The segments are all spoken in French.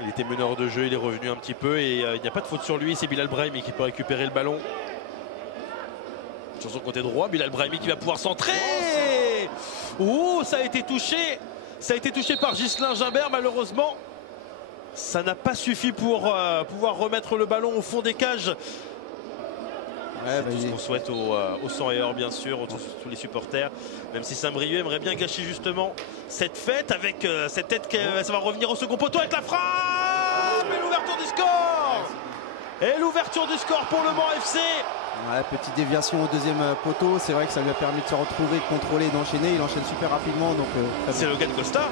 Il était meneur de jeu, il est revenu un petit peu et il n'y a pas de faute sur lui. C'est Bilal Brahimi qui peut récupérer le ballon. Sur son côté droit, Bilal Brahimi qui va pouvoir centrer. Oh, ça a été touché. Ça a été touché par Ghislain Gimbert, malheureusement. Ça n'a pas suffi pour pouvoir remettre le ballon au fond des cages. Ouais, c'est tout ce qu'on souhaite aux 100 et or, bien sûr, tous les supporters. Même si Saint-Brieuc aimerait bien gâcher justement cette fête avec cette tête qui ça va revenir au second poteau avec la frappe et l'ouverture du score. Et l'ouverture du score pour le Mans FC. Ouais, petite déviation au deuxième poteau. C'est vrai que ça lui a permis de se retrouver, de contrôler, d'enchaîner. Il enchaîne super rapidement. C'est Logan Costa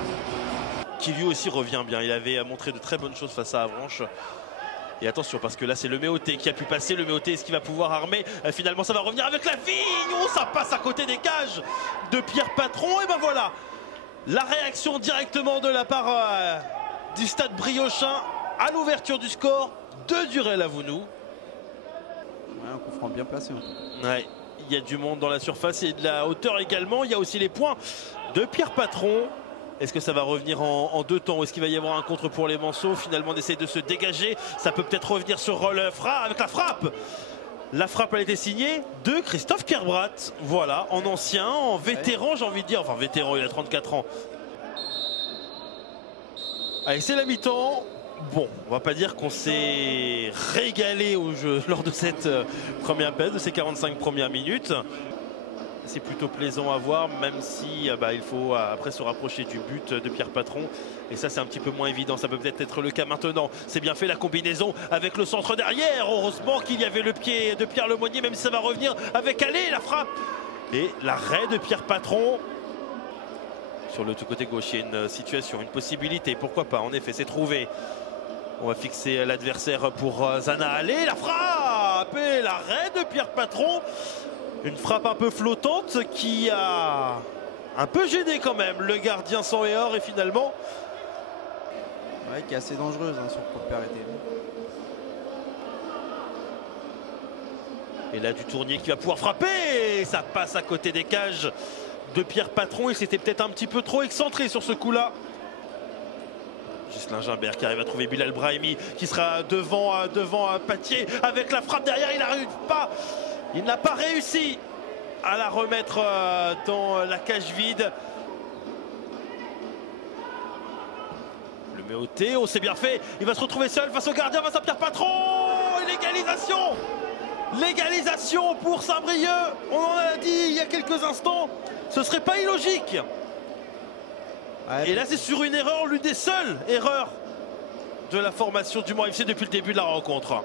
qui lui aussi revient bien. Il avait montré de très bonnes choses face à Avranches. Et attention parce que là c'est le Méoté qui a pu passer. Le Méoté, est-ce qu'il va pouvoir armer? Finalement ça va revenir avec la vigne. Oh, ça passe à côté des cages de Pierre Patron. Et ben voilà, la réaction directement de la part du stade briochin à l'ouverture du score de Durel Avounou. Ouais, un coup franc bien placé. Ouais, il y a du monde dans la surface et de la hauteur également. Il y a aussi les points de Pierre Patron. Est-ce que ça va revenir en deux temps? Est-ce qu'il va y avoir un contre pour les Manceaux? Finalement, on essaie de se dégager. Ça peut peut-être revenir sur Fra avec la frappe. La frappe, elle a été signée de Christophe Kerbrat. Voilà, en ancien, en vétéran, j'ai envie de dire. Enfin, vétéran, il a 34 ans. Allez, c'est la mi-temps. Bon, on va pas dire qu'on s'est régalé au jeu lors de cette première période, de ces 45 premières minutes. C'est plutôt plaisant à voir, même si il faut après se rapprocher du but de Pierre Patron. Et ça, c'est un petit peu moins évident. Ça peut peut-être être le cas maintenant. C'est bien fait la combinaison avec le centre derrière. Heureusement qu'il y avait le pied de Pierre Lemonnier, même si ça va revenir avec Allé, la frappe. Et l'arrêt de Pierre Patron. Sur le tout côté gauche, il y a une situation, une possibilité. Pourquoi pas? En effet, c'est trouvé. On va fixer l'adversaire pour Zana Allé. La frappe et l'arrêt de Pierre Patron. Une frappe un peu flottante qui a un peu gêné quand même le gardien 100 et or et finalement... Ouais, qui est assez dangereuse sur propriété. Et là du Tournier qui va pouvoir frapper. Ça passe à côté des cages de Pierre Patron. Il s'était peut-être un petit peu trop excentré sur ce coup-là. Ghislain Gimbert qui arrive à trouver Bilal Brahimi qui sera devant Patier avec la frappe derrière. Il n'arrive pas. Il n'a pas réussi à la remettre dans la cage vide. Le Méoté, oh c'est bien fait. Il va se retrouver seul face au gardien, face à Pierre Patron. L'égalisation. L'égalisation pour Saint-Brieuc. On en a dit il y a quelques instants. Ce serait pas illogique. Ouais, et là c'est sur une erreur, l'une des seules erreurs de la formation du Mans FC depuis le début de la rencontre.